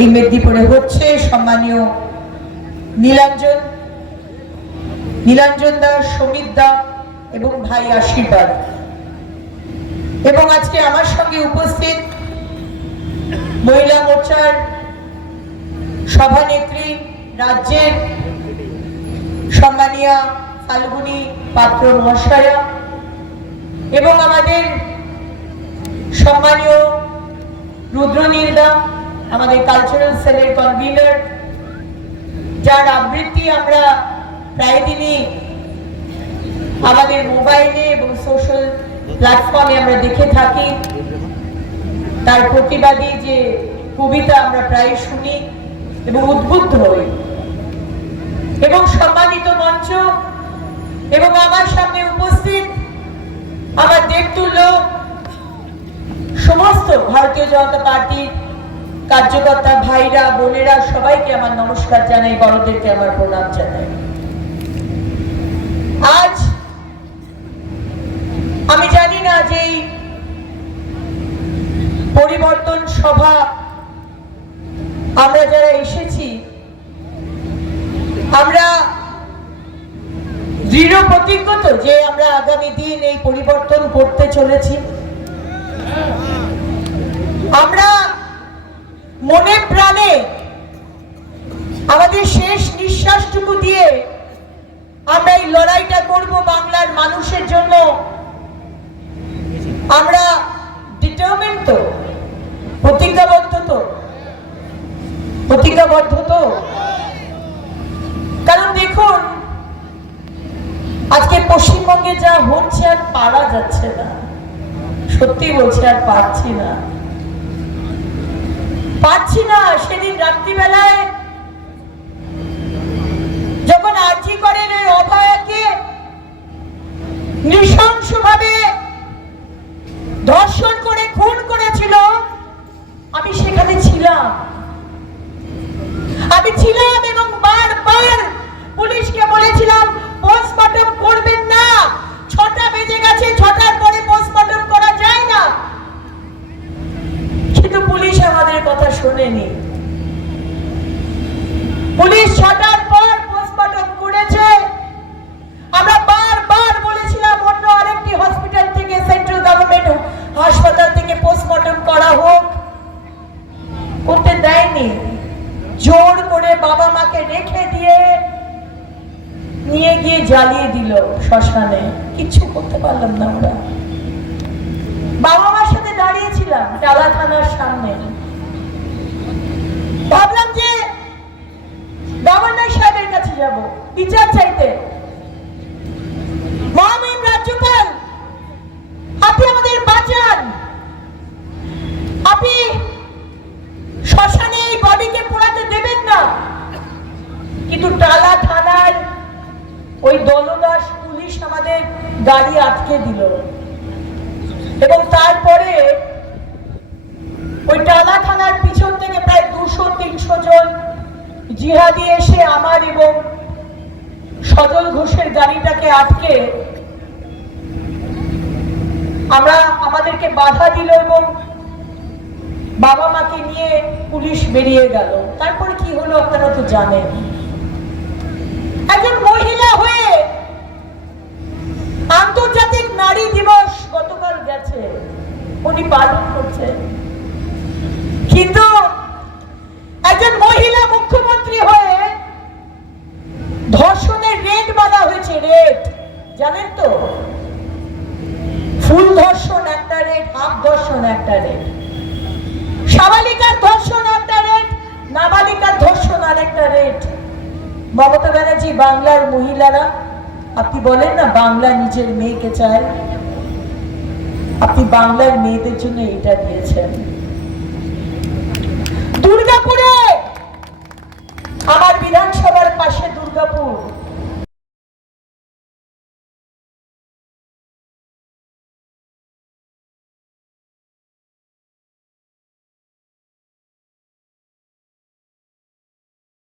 এই মেদিনীপুরে হচ্ছে। সম্মানীয় নীলাঞ্জন দাস, সমিত দা এবং ভাই আশীর্বাদ, এবং আজকে আমার সঙ্গে উপস্থিত মহিলা মোর্চার সভানেত্রী, রাজ্যের সম্মানীয় ফাল্গুনী পাত্র মহাশয়া, এবং আমাদের সম্মানীয় রুদ্রনীল দা, আমাদের কালচারাল সেলের কনভিনার, যার আবৃত্তি আমরা প্রায় দিনই আমাদের মোবাইলে এবং সোশ্যাল প্ল্যাটফর্মে আমরা দেখে থাকি। তার প্রতিবাদী যে কবিতা আমরা প্রায় শুনি এবং উদ্বুদ্ধ হই। এবং সম্মানিত মঞ্চ এবং আমার সামনে উপস্থিত আমার দেবতুল্য সমস্ত ভারতীয় জনতা পার্টির কার্যকর্তা ভাইরা, বোনেরা, সবাইকে আমার নমস্কার জানাই, বড়দেরকে আমার প্রণাম জানাই। আজ আমি জানি না যে এই পরিবর্তন সভা আমরা যারা এসেছি, আমরা দৃঢ় প্রতিজ্ঞ তো যে আমরা আগামী দিন এই পরিবর্তন করতে চলেছি। আমরা মনে প্রাণে আমাদের শেষ নিঃশ্বাসটুকু দিয়ে আমরা এই লড়াইটা করব বাংলার মানুষের জন্য। আমরা ডিটারমিন তো, প্রতিজ্ঞাবদ্ধ তো। কারণ দেখুন, আজকে পশ্চিমবঙ্গে যা হচ্ছে আর পারা যাচ্ছে না, সত্যি বলছি, আর পারছি না। সেদিন রাত্রিবেলায় যখন আর্জি করেন ওই অভয়াকে নৃশংসভাবে ধর্ষণ করে খুন করেছিল, আমি সেখানে ছিলাম এবং বারবার পুলিশকে বলেছিলাম পোস্টমর্টম করবেন না, 6টা বেজে গেছে, 6টার পরে পোস্টমর্টম করা যায় না। কিন্তু পুলিশ আমাদের কথা শোনেনি। পুলিশ 6টার পর পোস্টমর্টম করেছে। আমরা বারবার বলেছিলাম অন্য আরেকটি হসপিটাল থেকে, সেন্ট্রাল গভর্নমেন্ট হাসপাতাল থেকে পোস্টমর্টম করা হোক, করতে দেয়নি। জোর করে বাবা মাকে রেখে দিয়ে নিয়ে গিয়ে জ্বালিয়ে দিল শ্মশানে। কিচ্ছু করতে পারলাম না আমরা। বাবা মার সাথে দাঁড়িয়েছিলাম টালা থানার সামনে, ভাবলাম যে গভর্নর সাহেবের কাছে যাব বিচার চাইতে। মহামহিম রাজ্যপাল, আপনি আমাদের বাঁচান, আপনি শ্মশানে এই বডিকে পোড়াতে দেবেন না। কিন্তু টালা থানার ওই দলদাস পুলিশ আমাদের গাড়ি আটকে দিল, এবং তারপরে ওই টালা থানার পিছন থেকে প্রায় 200-300 জন জিহাদি এসে আমার এবং সজল ঘোষের গাড়িটাকে আটকে আমাদেরকে বাধা দিল, এবং বাবা মাকে নিয়ে পুলিশ বেরিয়ে গেল। তারপরে কি হলো আপনারা তো জানেন। একজন মহিলা হয়ে আন্তর্জাতিক নারী দিবস গতকাল গেছে, উনি পালন করছেন, কিন্তু একজন মহিলা মুখ্যমন্ত্রী হয়ে ধর্ষণের রেট বাঁধা হয়েছে। রেট জানেন তো, ফুল ধর্ষণ একটা রেট, হাফ ধর্ষণ একটা রেট, সাবালিকার ধর্ষণ একটা রেট, নাবালিকার ধর্ষণ আর একটা রেট। মমতা ব্যানার্জি, বাংলার মহিলারা, আপনি বলেন না বাংলা নিজের মেয়েকে চায়, আপনি বাংলার মেয়েদের জন্য এটা দিয়েছেন। দুর্গাপুরে, আমার বিধানসভার পাশে দুর্গাপুর,